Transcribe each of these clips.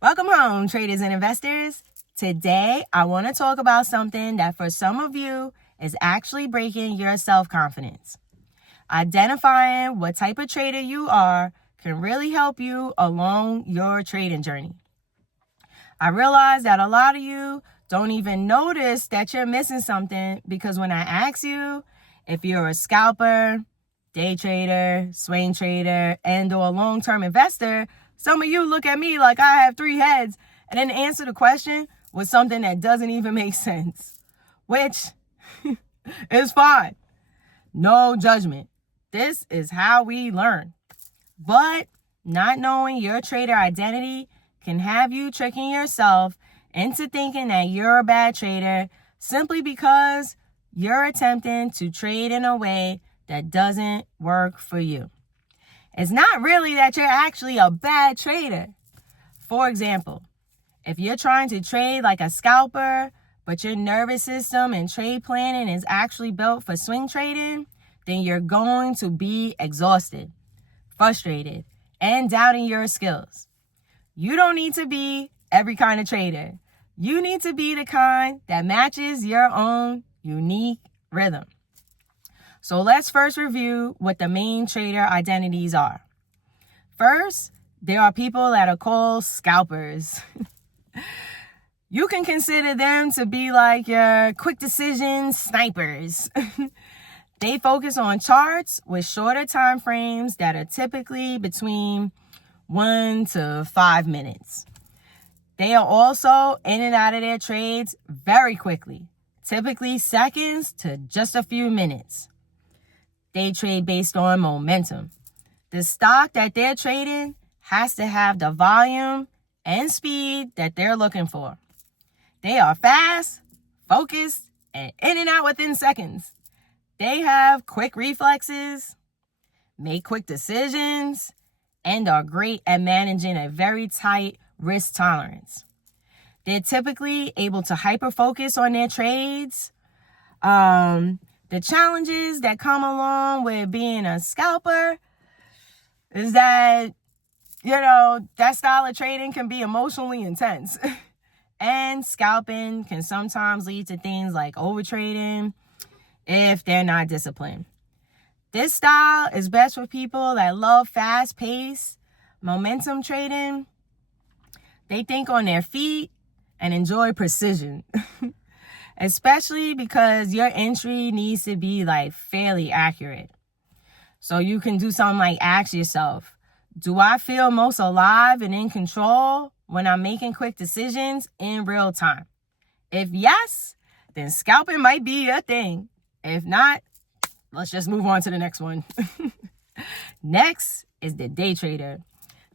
Welcome home, traders and investors. Today, I want to talk about something that for some of you is actually breaking your self-confidence. Identifying what type of trader you are can really help you along your trading journey. I realize that a lot of you don't even notice that you're missing something because when I ask you if you're a scalper, day trader, swing trader, and or a long-term investor, some of you look at me like I have three heads and then answer the question with something that doesn't even make sense, which is fine. No judgment. This is how we learn. But not knowing your trader identity can have you tricking yourself into thinking that you're a bad trader simply because you're attempting to trade in a way that doesn't work for you. It's not really that you're actually a bad trader. For example, if you're trying to trade like a scalper, but your nervous system and trade planning is actually built for swing trading, then you're going to be exhausted, frustrated, and doubting your skills. You don't need to be every kind of trader. You need to be the kind that matches your own unique rhythm. So let's first review what the main trader identities are. First, there are people that are called scalpers. You can consider them to be like your quick decision snipers. They focus on charts with shorter time frames that are typically between 1 to 5 minutes. They are also in and out of their trades very quickly, typically seconds to just a few minutes. They trade based on momentum. The stock that they're trading has to have the volume and speed that they're looking for. They are fast, focused, and in and out within seconds. They have quick reflexes, make quick decisions, and are great at managing a very tight risk tolerance. They're typically able to hyper-focus on their trades. The challenges that come along with being a scalper is that, that style of trading can be emotionally intense. And scalping can sometimes lead to things like overtrading if they're not disciplined. This style is best for people that love fast-paced momentum trading. They think on their feet and enjoy precision. Especially because your entry needs to be fairly accurate. So you can do something like ask yourself, do I feel most alive and in control when I'm making quick decisions in real time? If yes, then scalping might be your thing. If not, let's just move on to the next one. Next is the day trader.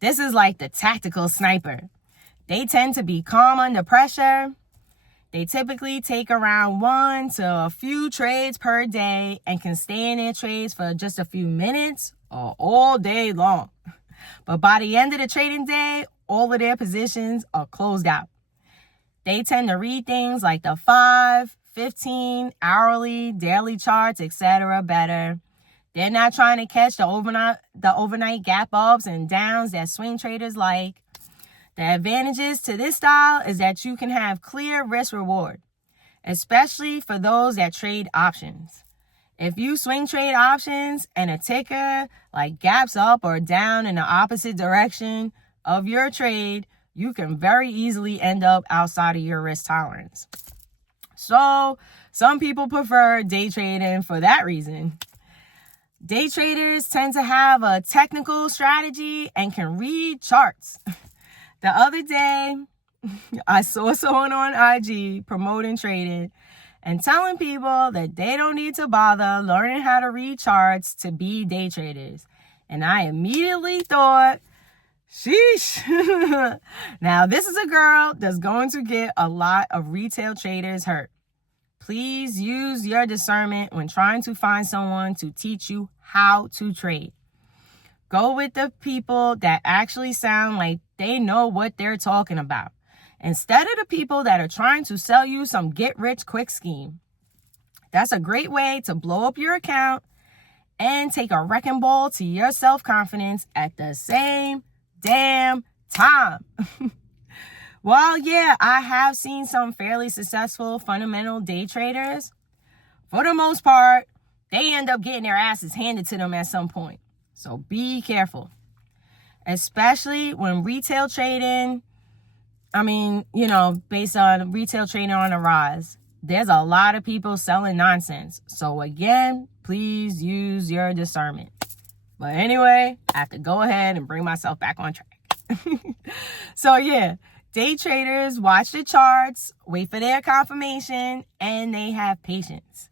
This is like the tactical sniper. They tend to be calm under pressure. They typically take around 1 to a few trades per day and can stay in their trades for just a few minutes or all day long. But by the end of the trading day, all of their positions are closed out. They tend to read things like the 5, 15, hourly, daily charts, etc. better. They're not trying to catch the overnight gap ups and downs that swing traders like. The advantages to this style is that you can have clear risk reward, especially for those that trade options. If you swing trade options and a ticker gaps up or down in the opposite direction of your trade, you can very easily end up outside of your risk tolerance. So some people prefer day trading for that reason. Day traders tend to have a technical strategy and can read charts. The other day, I saw someone on IG promoting trading and telling people that they don't need to bother learning how to read charts to be day traders. And I immediately thought, sheesh. Now, this is a girl that's going to get a lot of retail traders hurt. Please use your discernment when trying to find someone to teach you how to trade. Go with the people that actually sound like they know what they're talking about, instead of the people that are trying to sell you some get-rich-quick scheme. That's a great way to blow up your account and take a wrecking ball to your self-confidence at the same damn time. While, yeah, I have seen some fairly successful fundamental day traders, for the most part, they end up getting their asses handed to them at some point. So be careful. Especially when retail trading, based on retail trading on the rise, there's a lot of people selling nonsense. So again, please use your discernment. But anyway, I have to go ahead and bring myself back on track. So yeah, day traders watch the charts, wait for their confirmation, and they have patience.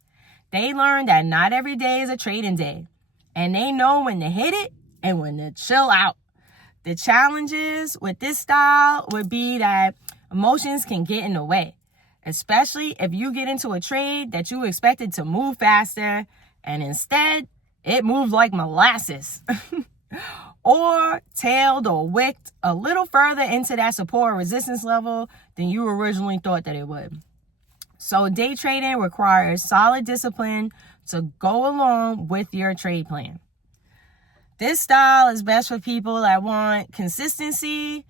They learn that not every day is a trading day, and they know when to hit it and when to chill out. The challenges with this style would be that emotions can get in the way, especially if you get into a trade that you expected to move faster and instead it moved like molasses or tailed or wicked a little further into that support or resistance level than you originally thought that it would. So day trading requires solid discipline to go along with your trade plan. This style is best for people that want consistency,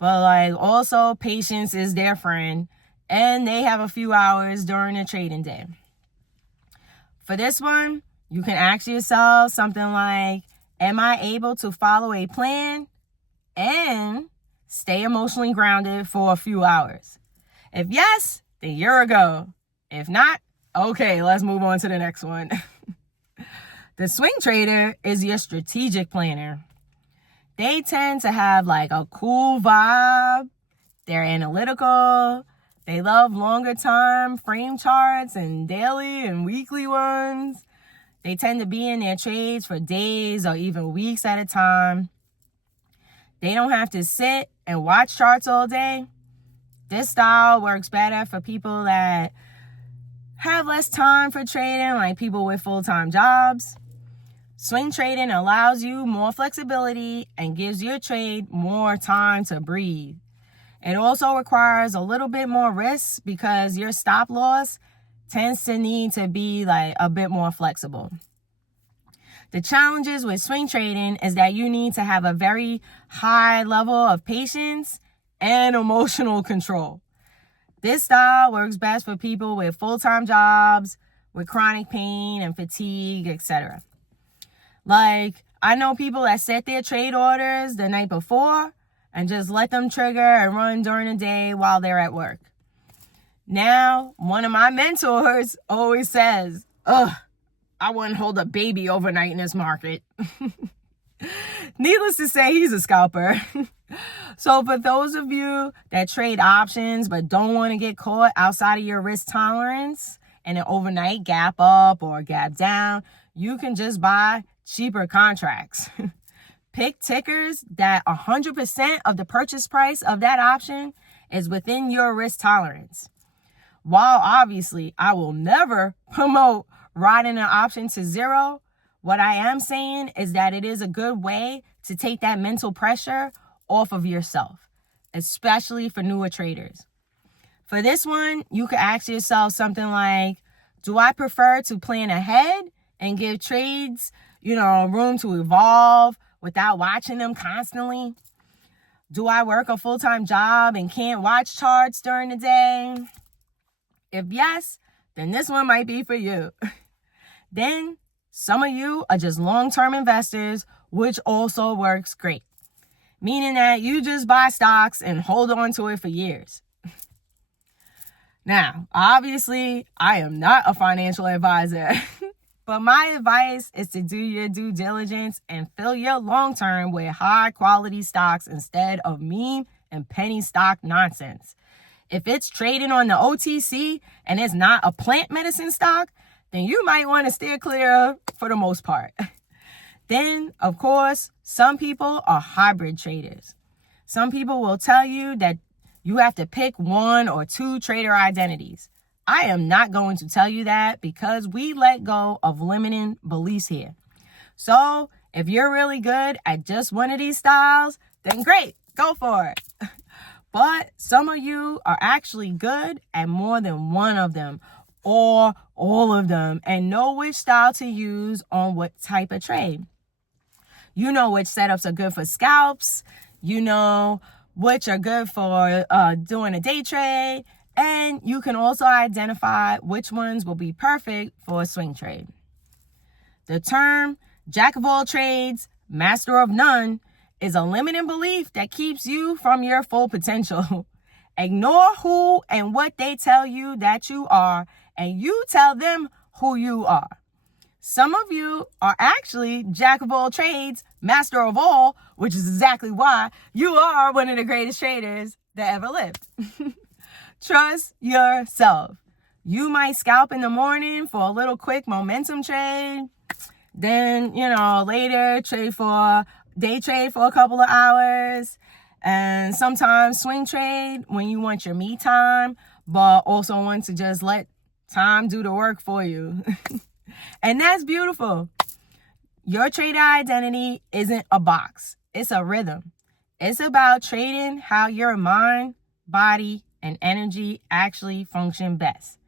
but also patience is their friend, and they have a few hours during the trading day. For this one, you can ask yourself something like, am I able to follow a plan and stay emotionally grounded for a few hours? If yes, then you're a go. If not, okay, let's move on to the next one. The swing trader is your strategic planner. They tend to have a cool vibe. They're analytical. They love longer time frame charts and daily and weekly ones. They tend to be in their trades for days or even weeks at a time. They don't have to sit and watch charts all day. This style works better for people that have less time for trading, like people with full-time jobs. Swing trading allows you more flexibility and gives your trade more time to breathe. It also requires a little bit more risk because your stop loss tends to need to be a bit more flexible. The challenges with swing trading is that you need to have a very high level of patience and emotional control. This style works best for people with full-time jobs, with chronic pain and fatigue, etc. I know people that set their trade orders the night before and just let them trigger and run during the day while they're at work. Now, one of my mentors always says, I wouldn't hold a baby overnight in this market. Needless to say, he's a scalper. So for those of you that trade options but don't want to get caught outside of your risk tolerance and an overnight gap up or gap down, you can just buy cheaper contracts. Pick tickers that 100% of the purchase price of that option is within your risk tolerance. While obviously I will never promote riding an option to zero, what I am saying is that it is a good way to take that mental pressure off of yourself, especially for newer traders. For this one, you could ask yourself something like, do I prefer to plan ahead and give trades, room to evolve without watching them constantly? Do I work a full-time job and can't watch charts during the day? If yes, then this one might be for you. Then some of you are just long-term investors, which also works great. Meaning that you just buy stocks and hold on to it for years. Now, obviously, I am not a financial advisor. But my advice is to do your due diligence and fill your long term with high quality stocks instead of meme and penny stock nonsense. If it's trading on the OTC and it's not a plant medicine stock, then you might want to steer clear for the most part. Then, of course, some people are hybrid traders. Some people will tell you that you have to pick one or two trader identities. I am not going to tell you that because we let go of limiting beliefs here. So if you're really good at just one of these styles, then great, go for it. But some of you are actually good at more than one of them or all of them and know which style to use on what type of trade. You know which setups are good for scalps. You know which are good for doing a day trade. And you can also identify which ones will be perfect for a swing trade. The term jack of all trades, master of none is a limiting belief that keeps you from your full potential. Ignore who and what they tell you that you are, and you tell them who you are. Some of you are actually jack of all trades, master of all, which is exactly why you are one of the greatest traders that ever lived. Trust yourself. You might scalp in the morning for a little quick momentum trade. Then, later day trade for a couple of hours. And sometimes swing trade when you want your me time, but also want to just let time do the work for you. And that's beautiful. Your trader identity isn't a box. It's a rhythm. It's about trading how your mind, body, and energy actually function best.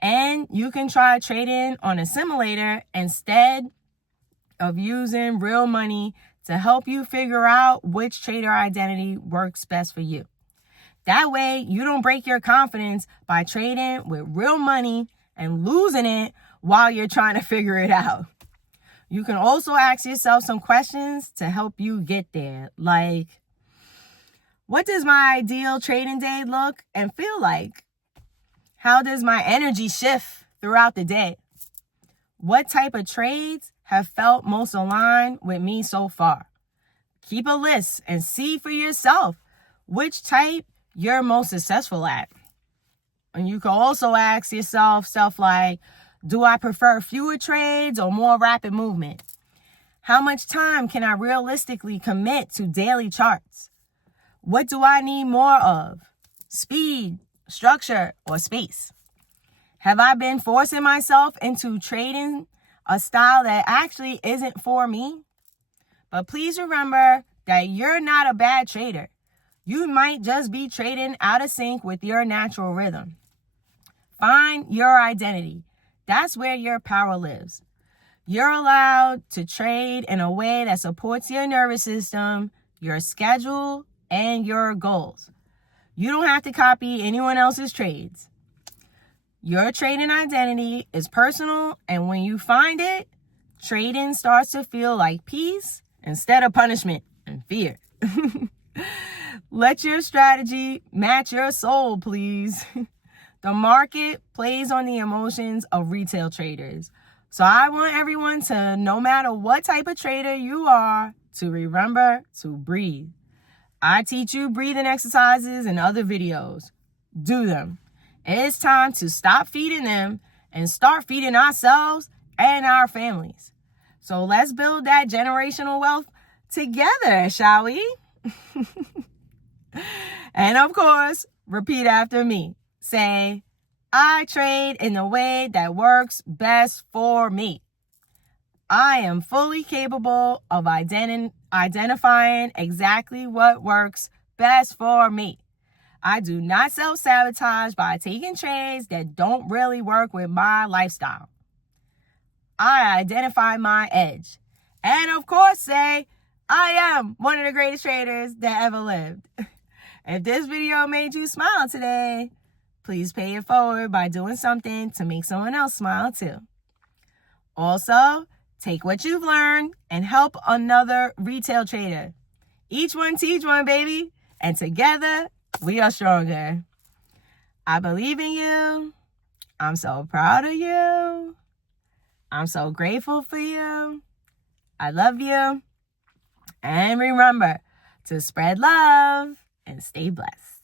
And you can try trading on a simulator instead of using real money to help you figure out which trader identity works best for you. That way, you don't break your confidence by trading with real money and losing it while you're trying to figure it out. You can also ask yourself some questions to help you get there, like, what does my ideal trading day look and feel like? How does my energy shift throughout the day? What type of trades have felt most aligned with me so far? Keep a list and see for yourself which type you're most successful at. And you can also ask yourself stuff like, do I prefer fewer trades or more rapid movement? How much time can I realistically commit to daily charts? What do I need more of? Speed, structure, or space? Have I been forcing myself into trading a style that actually isn't for me? But please remember that you're not a bad trader. You might just be trading out of sync with your natural rhythm. Find your identity. That's where your power lives. You're allowed to trade in a way that supports your nervous system, your schedule, and your goals. You don't have to copy anyone else's trades. Your trading identity is personal, and when you find it, trading starts to feel like peace instead of punishment and fear. Let your strategy match your soul, please. The market plays on the emotions of retail traders. So I want everyone to, no matter what type of trader you are, to remember to breathe. I teach you breathing exercises in other videos. Do them. It's time to stop feeding them and start feeding ourselves and our families. So let's build that generational wealth together, shall we? And of course, repeat after me. Say, I trade in the way that works best for me. I am fully capable of identifying exactly what works best for me. I do not self-sabotage by taking trades that don't really work with my lifestyle. I identify my edge. And of course say, I am one of the greatest traders that ever lived. If this video made you smile today, please pay it forward by doing something to make someone else smile too. Also, take what you've learned and help another retail trader. Each one teach one, baby. And together, we are stronger. I believe in you. I'm so proud of you. I'm so grateful for you. I love you. And remember to spread love and stay blessed.